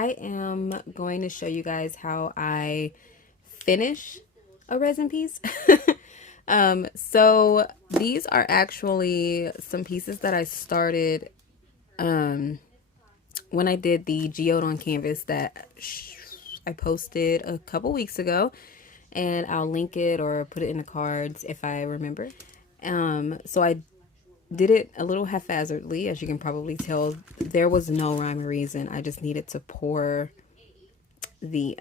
I am going to show you guys how I finish a resin piece. So these are actually some pieces that I started when I did the geode on canvas that I posted a couple weeks ago, and I'll link it or put it in the cards if I remember. So I did it a little haphazardly, as you can probably tell. There was no rhyme or reason. I just needed to pour the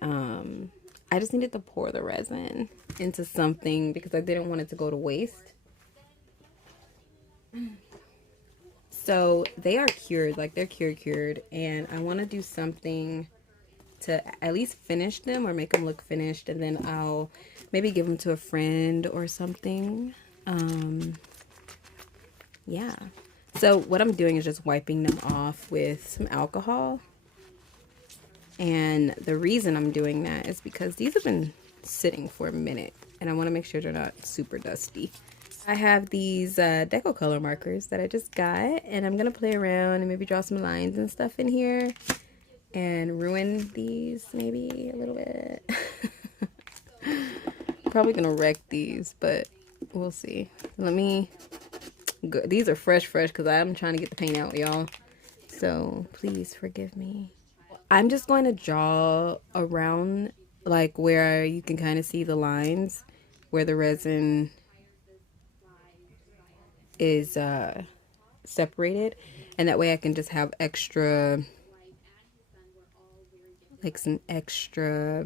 resin into something because I didn't want it to go to waste. So they are cured, like they're cured, and I want to do something to at least finish them or make them look finished, and then I'll maybe give them to a friend or something. Yeah. So what I'm doing is just wiping them off with some alcohol. And the reason I'm doing that is because these have been sitting for a minute and I want to make sure they're not super dusty. I have these deco color markers that I just got, and I'm going to play around and maybe draw some lines and stuff in here and ruin these maybe a little bit. Probably going to wreck these, but we'll see. Let me go. These are fresh because I'm trying to get the paint out, y'all. So please forgive me. I'm just going to draw around like where you can kind of see the lines where the resin is separated, and that way I can just have extra, like some extra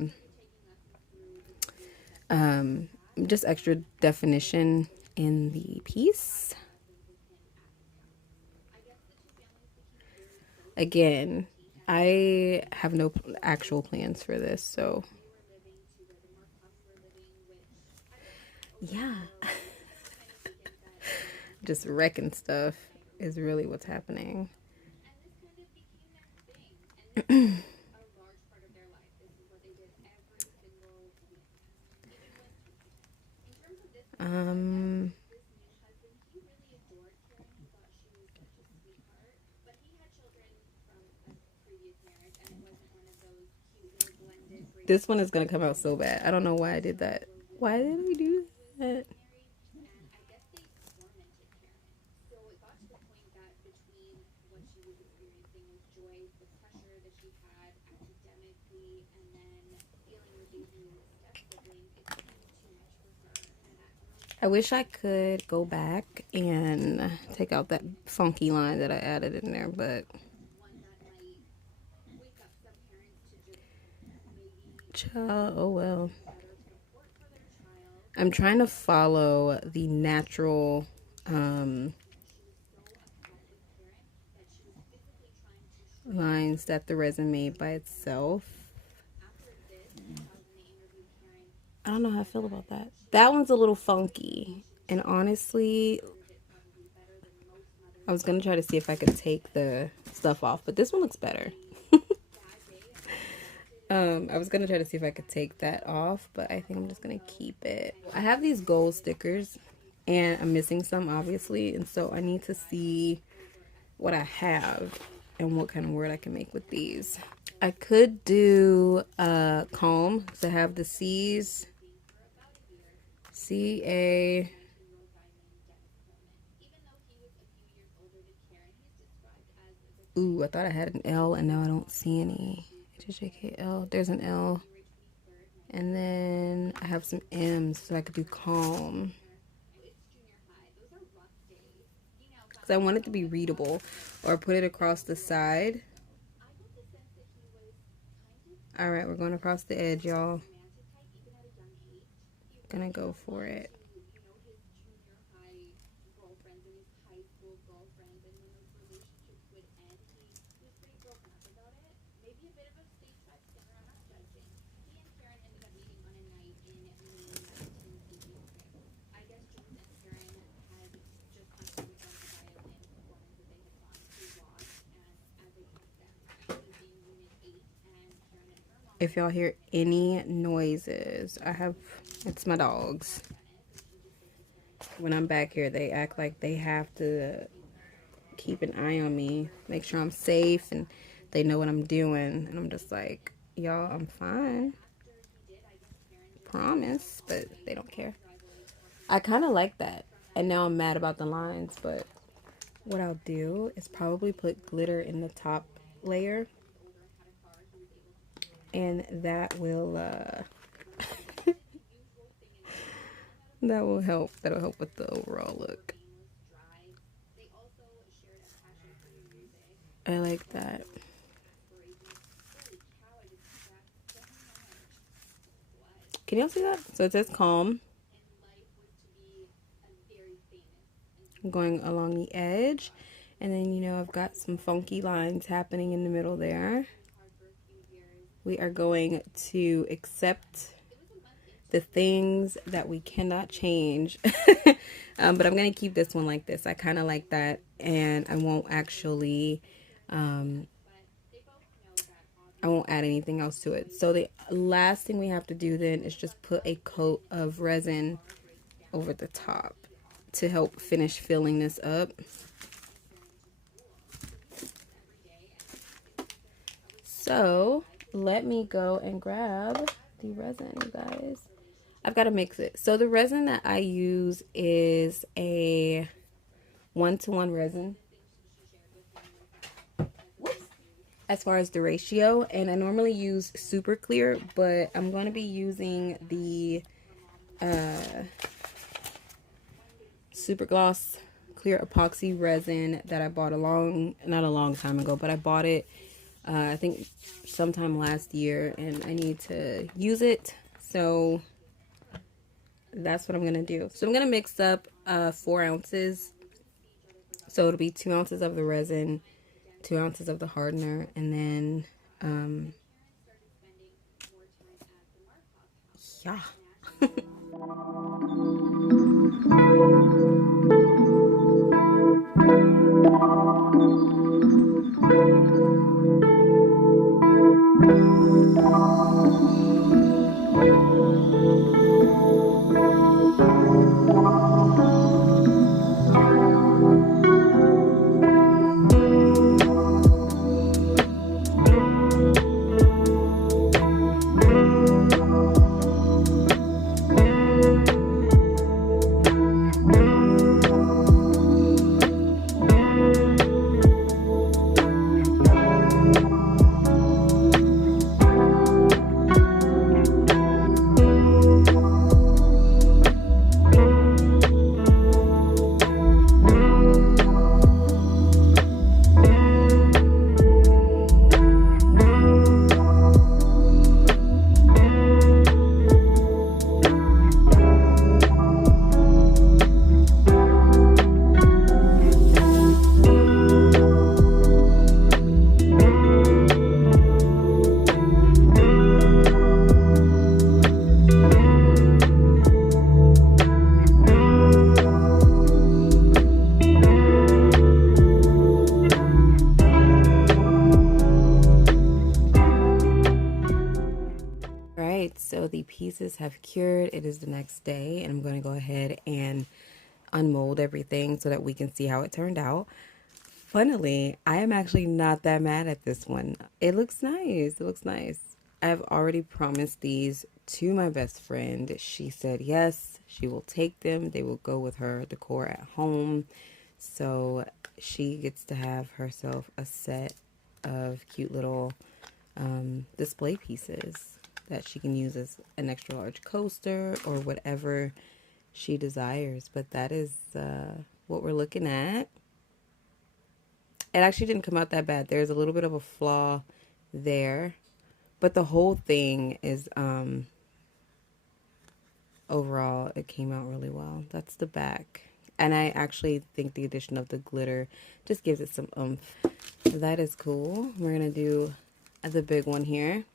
just extra definition in the piece. Again, I have no actual plans for this, so yeah. Just wrecking stuff is really what's happening. This one is gonna come out so bad. I don't know why I did that. Why did we do that? I wish I could go back and take out that funky line that I added in there, but child, oh well. I'm trying to follow the natural lines that the resin made by itself. I don't know how I feel about that. That one's a little funky, and honestly, I was gonna try to see if I could take the stuff off, but this one looks better. I was gonna try to see if I could take that off, but I think I'm just gonna keep it. I have these gold stickers, and I'm missing some obviously, and so I need to see what I have and what kind of word I can make with these. I could do a comb to have the C's. C-A. Ooh, I thought I had an L and now I don't see any. H-J-K-L. There's an L. And then I have some M's, so I could do calm. Because I want it to be readable. Or put it across the side. Alright, we're going across the edge, y'all. Gonna go for it. If y'all hear any noises, it's my dogs. When I'm back here, they act like they have to keep an eye on me, make sure I'm safe, and they know what I'm doing, and I'm just like, y'all, I'm fine, promise, but they don't care. I kind of like that, and now I'm mad about the lines, but what I'll do is probably put glitter in the top layer, and that will that will help. That'll help with the overall look. I like that. Can y'all see that? So it says calm. I'm going along the edge, and then, you know, I've got some funky lines happening in the middle there. We are going to accept the things that we cannot change. But I'm going to keep this one like this. I kind of like that, and I won't actually I won't add anything else to it. So the last thing we have to do then is just put a coat of resin over the top to help finish filling this up. So let me go and grab the resin, you guys. I've got to mix it. So the resin that I use is a 1-to-1 resin, as far as the ratio, and I normally use super clear, but I'm going to be using the super gloss clear epoxy resin that I bought not a long time ago, but I bought it I think sometime last year, and I need to use it, so that's what I'm gonna do. So I'm gonna mix up 4 ounces, so it'll be 2 ounces of the resin, 2 ounces of the hardener, and then yeah. So the pieces have cured. It is the next day, and I'm going to go ahead and unmold everything so that we can see how it turned out. Funnily, I am actually not that mad at this one. It looks nice. It looks nice. I've already promised these to my best friend. She said yes, she will take them. They will go with her decor at home. So she gets to have herself a set of cute little display pieces that she can use as an extra large coaster or whatever she desires. But that is what we're looking at. It actually didn't come out that bad. There's a little bit of a flaw there, but the whole thing is overall it came out really well. That's the back, and I actually think the addition of the glitter just gives it some oomph. That is cool. We're gonna do the big one here.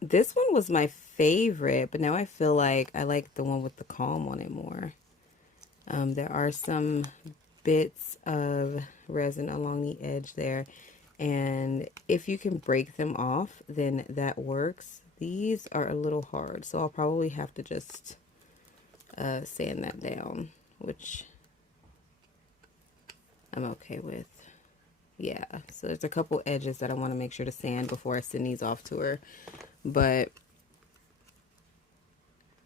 This one was my favorite, but now I feel like I like the one with the calm on it more. There are some bits of resin along the edge there, and if you can break them off, then that works. These are a little hard, so I'll probably have to just sand that down, which I'm okay with. Yeah, so there's a couple edges that I want to make sure to sand before I send these off to her. But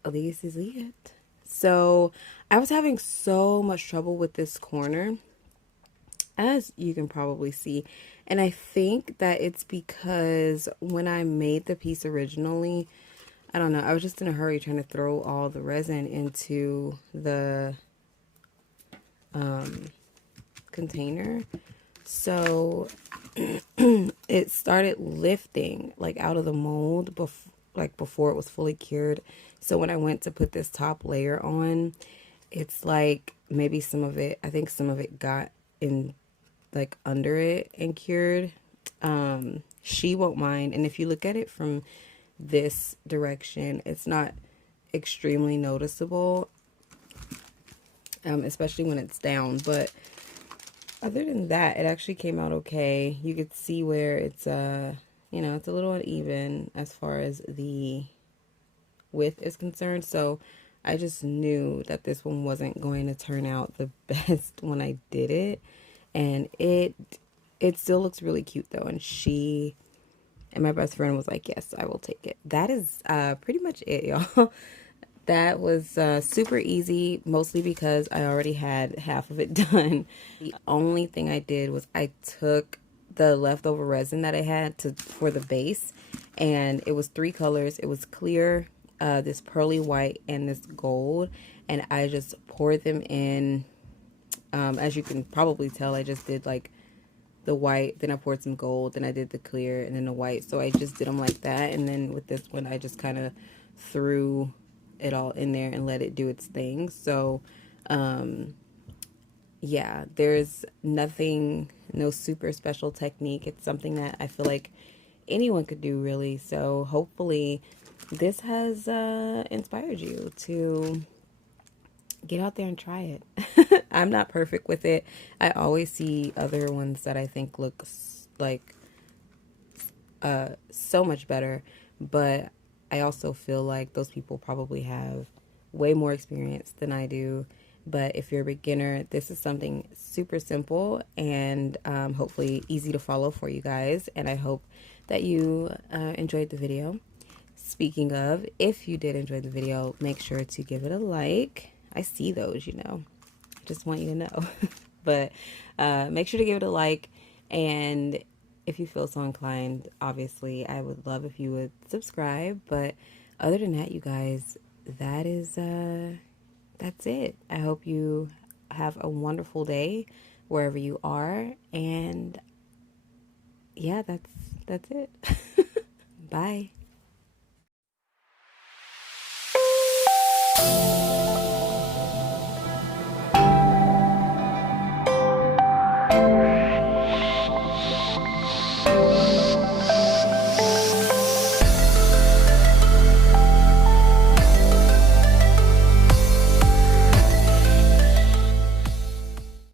this is it. So I was having so much trouble with this corner, as you can probably see. And I think that it's because when I made the piece originally, I don't know, I was just in a hurry trying to throw all the resin into the container. So it started lifting like out of the mold before it was fully cured. So when I went to put this top layer on, it's like maybe some of it, I think some of it got in like under it and cured. She won't mind. And if you look at it from this direction, it's not extremely noticeable, especially when it's down. But other than that, it actually came out okay. You could see where it's you know, it's a little uneven as far as the width is concerned. So I just knew that this one wasn't going to turn out the best when I did it. And it still looks really cute though. And she and my best friend was like, yes, I will take it. That is pretty much it, y'all. That was super easy, mostly because I already had half of it done. The only thing I did was I took the leftover resin that I had for the base, and it was 3 colors. It was clear, this pearly white, and this gold, and I just poured them in. As you can probably tell, I just did like the white, then I poured some gold, then I did the clear, and then the white. So I just did them like that, and then with this one, I just kind of threw it all in there and let it do its thing. So yeah, there's nothing, no super special technique. It's something that I feel like anyone could do really. So hopefully this has inspired you to get out there and try it. I'm not perfect with it. I always see other ones that I think look like so much better, but I also feel like those people probably have way more experience than I do. But if you're a beginner, this is something super simple and hopefully easy to follow for you guys. And I hope that you enjoyed the video. Speaking of, if you did enjoy the video, make sure to give it a like. I see those, you know. I just want you to know. But make sure to give it a like. And if you feel so inclined, obviously, I would love if you would subscribe. But other than that, you guys, that is that's it. I hope you have a wonderful day wherever you are. And yeah, that's it. Bye.